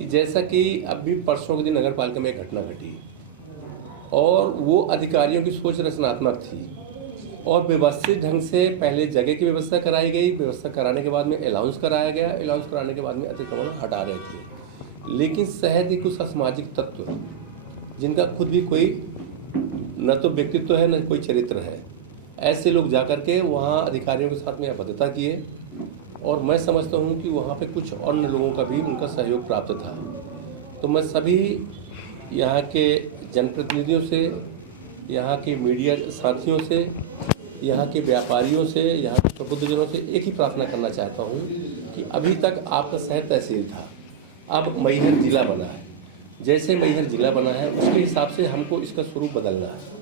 कि जैसा कि अभी परसों के दिन नगर पालिका में एक घटना घटी और वो अधिकारियों की सोच रचनात्मक थी और व्यवस्थित ढंग से पहले जगह की व्यवस्था कराई गई, व्यवस्था कराने के बाद में अलाउंस कराया गया, अलाउंस कराने के बाद में अतिक्रमण हटा रहे थे। लेकिन शहर के कुछ असामाजिक तत्व जिनका खुद भी कोई न तो व्यक्तित्व है न कोई चरित्र है, ऐसे लोग जाकर के वहाँ अधिकारियों के साथ में अभद्रता किए और मैं समझता हूँ कि वहाँ पे कुछ अन्य लोगों का भी उनका सहयोग प्राप्त था। तो मैं सभी यहाँ के जनप्रतिनिधियों से, यहाँ के मीडिया साथियों से, यहाँ के व्यापारियों से, यहाँ के प्रबुद्धजनों से एक ही प्रार्थना करना चाहता हूँ कि अभी तक आपका शहर तहसील था, अब मैहर जिला बना है। जैसे मैहर जिला बना है उसके हिसाब से हमको इसका स्वरूप बदलना है।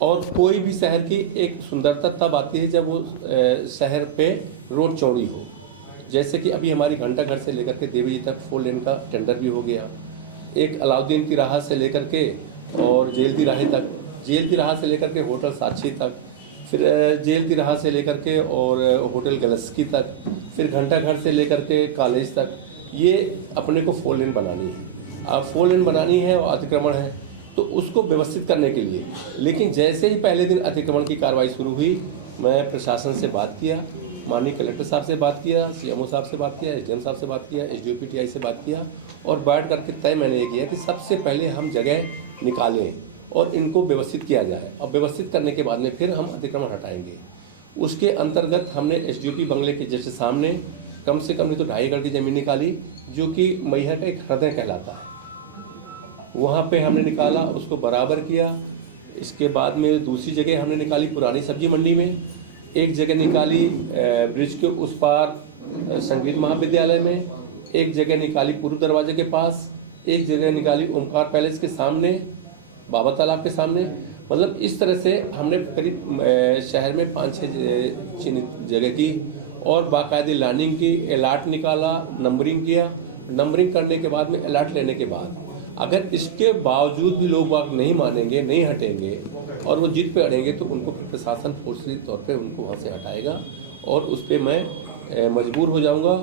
और कोई भी शहर की एक सुंदरता तब आती है जब वो शहर पे रोड चौड़ी हो। जैसे कि अभी हमारी घंटाघर से लेकर के देवी जी तक 4 लेन का टेंडर भी हो गया। एक अलाउद्दीन की राह से लेकर के और जेल की राह तक, जेल की राह से लेकर के होटल साक्षी तक, फिर जेल की राह से लेकर के और होटल गलस्की तक, फिर घंटाघर से लेकर के कॉलेज तक, ये अपने को 4 लेन बनानी है। अब 4 लेन बनानी है और अतिक्रमण है तो उसको व्यवस्थित करने के लिए, लेकिन जैसे ही पहले दिन अतिक्रमण की कार्रवाई शुरू हुई, मैं प्रशासन से बात किया, माननीय कलेक्टर साहब से बात किया, सीएमओ साहब से बात किया, एसडीएम साहब से बात किया, एसडीओपीटीआई से बात किया और बैठ करके तय मैंने ये किया कि सबसे पहले हम जगह निकालें और इनको व्यवस्थित किया जाए और व्यवस्थित करने के बाद में फिर हम अतिक्रमण हटाएंगे। उसके अंतर्गत हमने एसडीओपी बंगले के जैसे सामने कम से कम नहीं तो 2.5 एकड़ की ज़मीन निकाली, जो कि मैहर का एक हृदय कहलाता है। वहाँ पे हमने निकाला, उसको बराबर किया। इसके बाद में दूसरी जगह हमने निकाली पुरानी सब्जी मंडी में, एक जगह निकाली ब्रिज के उस पार संगीत महाविद्यालय में, एक जगह निकाली पूर्व दरवाजे के पास, एक जगह निकाली ओमकार पैलेस के सामने, बाबा तालाब के सामने। मतलब इस तरह से हमने करीब शहर में 5-6 जगह की और बाकायदे लाइनिंग की, अलर्ट निकाला, नंबरिंग किया। नंबरिंग करने के बाद में अलर्ट लेने के बाद अगर इसके बावजूद भी लोग बाग नहीं मानेंगे, नहीं हटेंगे और वो जिद पे अड़ेंगे तो उनको फिर प्रशासन फोर्सली तौर पे उनको वहाँ से हटाएगा और उस पर मैं मजबूर हो जाऊँगा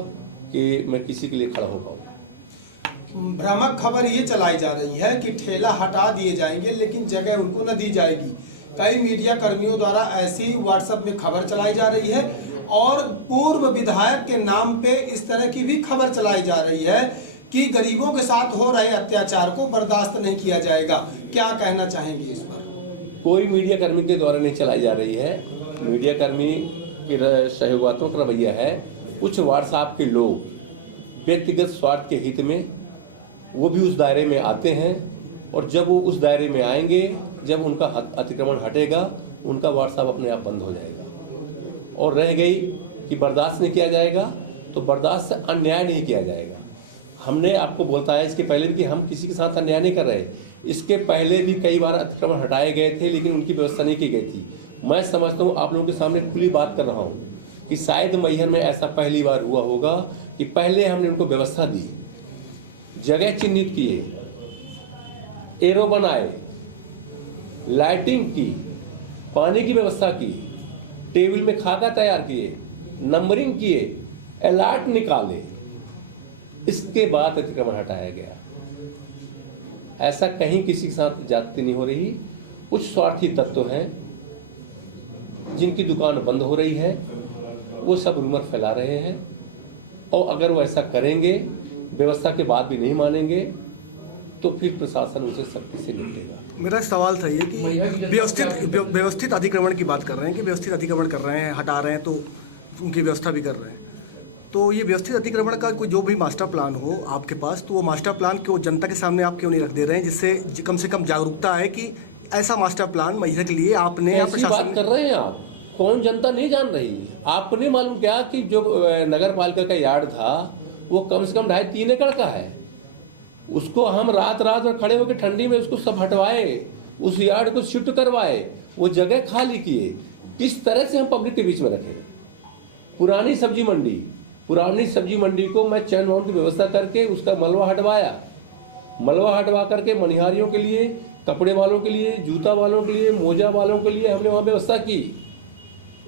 कि मैं किसी के लिए खड़ा हो पाऊँ। भ्रामक खबर ये चलाई जा रही है कि ठेला हटा दिए जाएंगे लेकिन जगह उनको न दी जाएगी। कई मीडिया कर्मियों द्वारा ऐसी व्हाट्सएप में खबर चलाई जा रही है और पूर्व विधायक के नाम पे इस तरह की भी खबर चलाई जा रही है कि गरीबों के साथ हो रहे अत्याचार को बर्दाश्त नहीं किया जाएगा। क्या कहना चाहेंगे इस पर? कोई मीडिया कर्मी के द्वारा नहीं चलाई जा रही है। मीडिया कर्मी की सहयोगात्मक रवैया है। कुछ व्हाट्सएप के लोग व्यक्तिगत स्वार्थ के हित में वो भी उस दायरे में आते हैं और जब वो उस दायरे में आएंगे, जब उनका अतिक्रमण हटेगा, उनका व्हाट्सएप अपने आप बंद हो जाएगा। और रह गई कि बर्दाश्त नहीं किया जाएगा, तो बर्दाश्त से अन्याय नहीं किया जाएगा। हमने आपको बोलता है इसके पहले भी कि हम किसी के साथ अन्याय नहीं कर रहे। इसके पहले भी कई बार अतिक्रमण हटाए गए थे लेकिन उनकी व्यवस्था नहीं की गई थी। मैं समझता हूँ आप लोगों के सामने खुली बात कर रहा हूँ कि शायद मैहर में ऐसा पहली बार हुआ होगा कि पहले हमने उनको व्यवस्था दी, जगह चिन्हित किए, एरो बनाए, लाइटिंग की, पानी की व्यवस्था की, टेबल में खाका तैयार किए, नंबरिंग किए, अलर्ट निकाले, इसके बाद अतिक्रमण हटाया गया। ऐसा कहीं किसी के साथ ज्यादती नहीं हो रही। कुछ स्वार्थी तत्व हैं जिनकी दुकान बंद हो रही है, वो सब रूमर फैला रहे हैं और अगर वो ऐसा करेंगे, व्यवस्था के बाद भी नहीं मानेंगे, तो फिर प्रशासन उसे सख्ती से निपटेगा। मेरा सवाल था ये कि व्यवस्थित अतिक्रमण की बात कर रहे हैं कि व्यवस्थित अतिक्रमण कर रहे हैं, हटा रहे हैं तो उनकी व्यवस्था भी कर रहे हैं। तो ये व्यवस्थित अतिक्रमण का कोई जो भी मास्टर प्लान हो आपके पास, तो वो मास्टर प्लान को जनता के सामने आप क्यों नहीं रख दे रहे हैं, जिससे कम से कम जागरूकता है कि ऐसा मास्टर प्लान मैहर के लिए आपने या प्रशासन बात कर रहे हैं आप? कौन जनता नहीं जान रही? आपने मालूम क्या कि जो नगर पालिका का यार्ड था वो कम से कम 2.5-3 एकड़ का है। उसको हम रात में खड़े होकर ठंडी में उसको सब हटवाए, उस यार्ड को शिफ्ट करवाए, वो जगह खाली किए। किस तरह से हम पब्लिक के बीच में रखें? पुरानी सब्जी मंडी को मैं चैन बाउंड की व्यवस्था करके उसका मलबा हटवा करके मनिहारियों के लिए, कपड़े वालों के लिए, जूता वालों के लिए, मोजा वालों के लिए हमने वहाँ व्यवस्था की।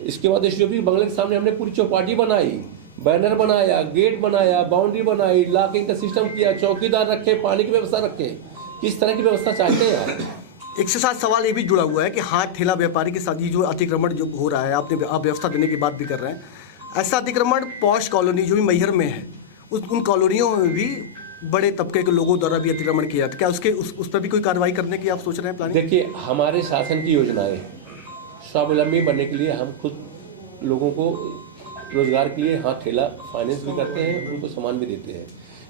इसके बाद एसडीओपी बंगले के सामने हमने पूरी चौपाटी बनाई, बैनर बनाया, गेट बनाया, बाउंड्री बनाई, लॉकिंग का सिस्टम किया, चौकीदार रखे, पानी की व्यवस्था रखे। किस तरह की व्यवस्था चाहते हैं आप? एक से साथ सवाल ये भी जुड़ा हुआ है कि हाथ ठेला व्यापारी के साथ ये जो अतिक्रमण जो हो रहा है, आप व्यवस्था देने की बात भी कर रहे हैं, ऐसा अतिक्रमण पॉश कॉलोनी जो भी मैहर में है उन कॉलोनियों में भी बड़े तबके के लोगों द्वारा भी अतिक्रमण किया था। क्या उस पर भी कोई कार्रवाई करने की आप सोच रहे हैं, प्लानिंग? देखिए, हमारे शासन की योजनाएं स्वावलंबी बनने के लिए हम खुद लोगों को रोजगार के लिए हाथ ठेला फाइनेंस भी करते हैं, उनको सामान भी देते हैं।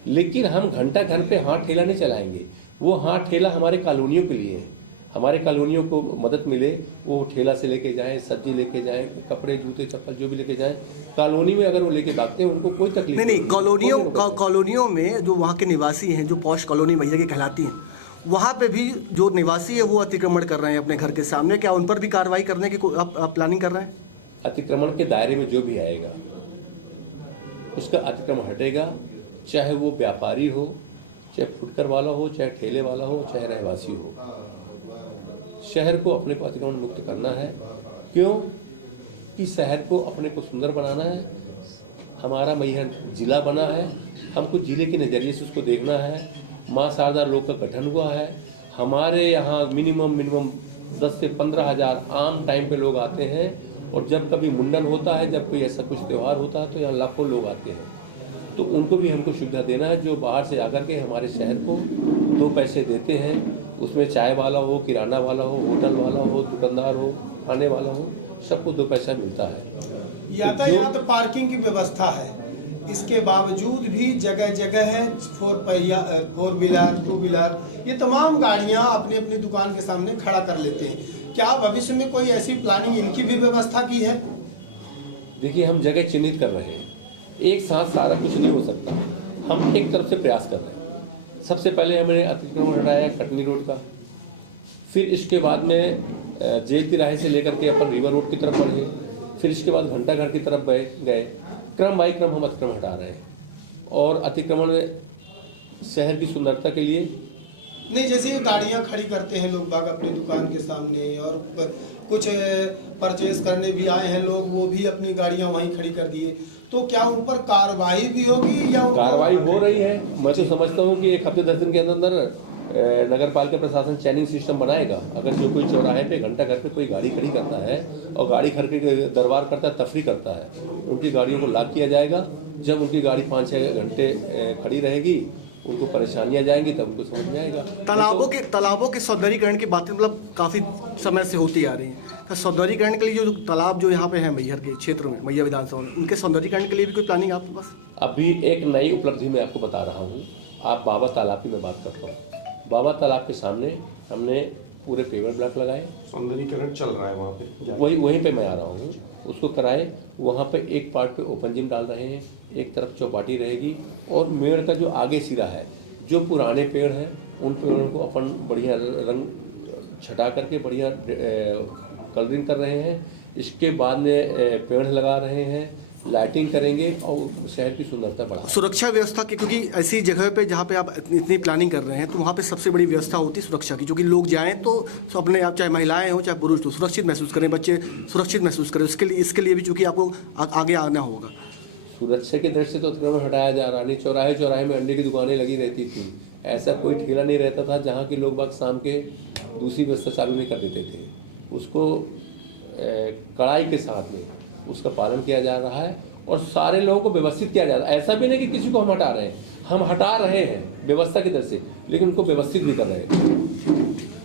लेकिन हम घंटा घर पे हाथ ठेला नहीं चलाएंगे। वो हाथ ठेला हमारे कॉलोनियों के लिए है। हमारे कॉलोनियों को मदद मिले, वो ठेला से लेके जाएं, सब्जी लेके जाएं, कपड़े जूते चप्पल जो भी लेके जाएं, कॉलोनी में अगर वो लेके भागते हैं उनको कोई तकलीफ नहीं। कॉलोनियों में जो वहाँ के निवासी हैं, जो पॉश कॉलोनी मैया की कहलाती हैं, वहाँ पे भी जो निवासी है वो अतिक्रमण कर रहे हैं अपने घर के सामने। क्या उन पर भी कार्रवाई करने की आप प्लानिंग कर रहे हैं? अतिक्रमण के दायरे में जो भी आएगा उसका अतिक्रमण हटेगा, चाहे वो व्यापारी हो, चाहे फुटकर वाला हो, चाहे ठेले वाला हो, चाहे रहवासी हो। शहर को अपने को अतिक्रमण मुक्त करना है। क्यों? कि शहर को अपने को सुंदर बनाना है। हमारा मैहर जिला बना है, हमको जिले के नज़रिए से उसको देखना है। माँ शारदा लोक का गठन हुआ है। हमारे यहाँ मिनिमम 10 से 15 हज़ार आम टाइम पे लोग आते हैं, और जब कभी मुंडन होता है, जब कोई ऐसा कुछ त्यौहार होता है, तो यहाँ लाखों लोग आते हैं। तो उनको भी हमको सुविधा देना है। जो बाहर से आकर के हमारे शहर को 2 पैसे देते हैं, उसमें चाय वाला हो, किराना वाला हो, होटल वाला हो, दुकानदार हो, खाने वाला हो, सबको 2 पैसा मिलता है। यातायात पार्किंग की व्यवस्था है, इसके बावजूद भी जगह जगह है 4 व्हीलर 2 व्हीलर ये तमाम गाड़ियां अपनी अपनी दुकान के सामने खड़ा कर लेते हैं। क्या भविष्य में कोई ऐसी प्लानिंग इनकी भी व्यवस्था की है? देखिए, हम जगह चिन्हित कर रहे हैं। एक साथ सारा कुछ नहीं हो सकता। हम एक तरफ से प्रयास कर रहे हैं। सबसे पहले हमने अतिक्रमण हटाया कटनी रोड का, फिर इसके बाद में जेल तिराहे से लेकर के अपन रिवर रोड की तरफ बढ़े, फिर इसके बाद घंटाघर की तरफ गए। क्रम बाई क्रम हम अतिक्रमण हटा रहे हैं। और अतिक्रमण शहर की सुंदरता के लिए नहीं, जैसे गाड़ियां खड़ी करते हैं लोग बाग अपनी दुकान के सामने, और कुछ परचेज करने भी आए हैं लोग, वो भी अपनी गाड़ियां वहीं खड़ी कर दिए, तो क्या उन पर कार्रवाई भी होगी या? कार्रवाई हो रही है। मैं तो समझता हूँ कि 1 हफ्ते 10 दिन के अंदर नगर पालिका प्रशासन चैनिंग सिस्टम बनाएगा। अगर जो कोई चौराहे पे घंटा घर पे कोई गाड़ी खड़ी करता है और गाड़ी खड़ के दरबार करता है, तफरी करता है, उनकी गाड़ियों को लॉक किया जाएगा। जब उनकी गाड़ी 5-6 घंटे खड़ी रहेगी, उनको परेशानियां जाएंगी, तब उनको समझ में आएगा। तालाबों के सौंदर्यीकरण की बातें मतलब काफ़ी समय से होती आ रही हैं। तो सौंदर्यीकरण के लिए जो तालाब जो यहाँ पे है मैहर के क्षेत्र में, मैया विधानसभा में, उनके सौंदर्यीकरण के लिए भी कोई प्लानिंग आपके पास? अभी एक नई उपलब्धि मैं आपको बता रहा हूँ। आप बाबा तालाब की मैं बात करता हूँ। बाबा तालाब के सामने हमने पूरे पेवर ब्लॉक लगाए, सौंदर्यीकरण चल रहा है वहाँ पे। वहीं पे मैं आ रहा हूँ, उसको कराए। वहाँ पे एक पार्ट पे ओपन जिम डाल रहे हैं, एक तरफ चौपाटी रहेगी, और मेड़ का जो आगे सिरा है, जो पुराने पेड़ हैं, उन पेड़ों को अपन बढ़िया रंग छटा करके बढ़िया कलरिंग कर रहे हैं। इसके बाद में पेड़ लगा रहे हैं, लाइटिंग करेंगे और शहर की सुंदरता बढ़ा। सुरक्षा व्यवस्था की, क्योंकि ऐसी जगह पे जहाँ पे आप इतनी प्लानिंग कर रहे हैं, तो वहाँ पे सबसे बड़ी व्यवस्था होती है सुरक्षा की, जो कि लोग जाएं तो अपने आप, चाहे महिलाएं हो चाहे पुरुष हो, सुरक्षित महसूस करें, बच्चे सुरक्षित महसूस करें। इसके लिए भी चूँकि आपको आगे आना होगा। सुरक्षा की दृष्टि से तो अतिक्रमण हटाया जा रहा नहीं। चौराहे में अंडे की दुकानें लगी रहती थी, ऐसा कोई ठेला नहीं रहता था जहाँ के लोग बाग शाम के दूसरी व्यवस्था चालू नहीं कर देते थे। उसको कड़ाई के साथ में उसका पालन किया जा रहा है, और सारे लोगों को व्यवस्थित किया जा रहा है। ऐसा भी नहीं कि किसी को हम हटा रहे हैं, हम हटा रहे हैं व्यवस्था की तरफ से, लेकिन उनको व्यवस्थित भी कर रहे हैं।